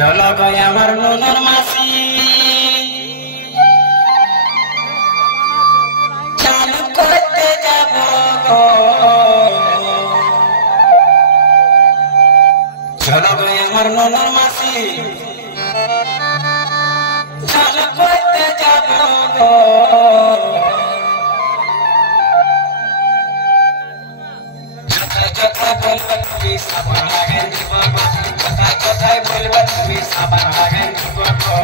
চলো গো আমার ননর মাসি চান করতে যাব গো চলো গো আমার ননর মাসি চান করতে যাব গো যথায় বলবে তুমি সাবান লাগাই দিব গো যথায় বলবে তুমি সাবান লাগাই দিব গো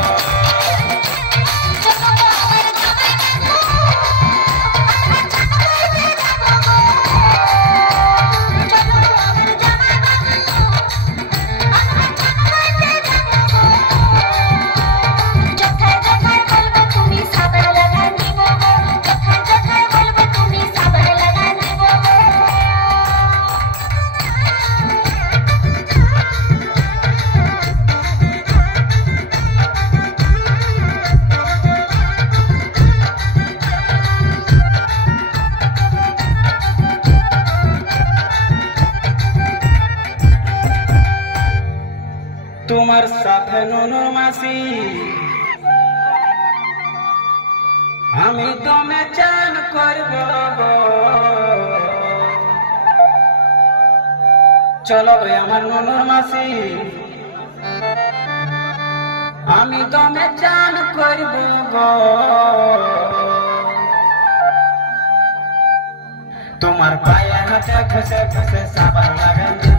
তোমার সাথে ননর মাসি আমি তুমি চান করব চলো রে আমার ননর মাসি আমি তুমি চান করব গো তোমার পায়ে হাতে ঘষে ঘষে সাবান লাগাই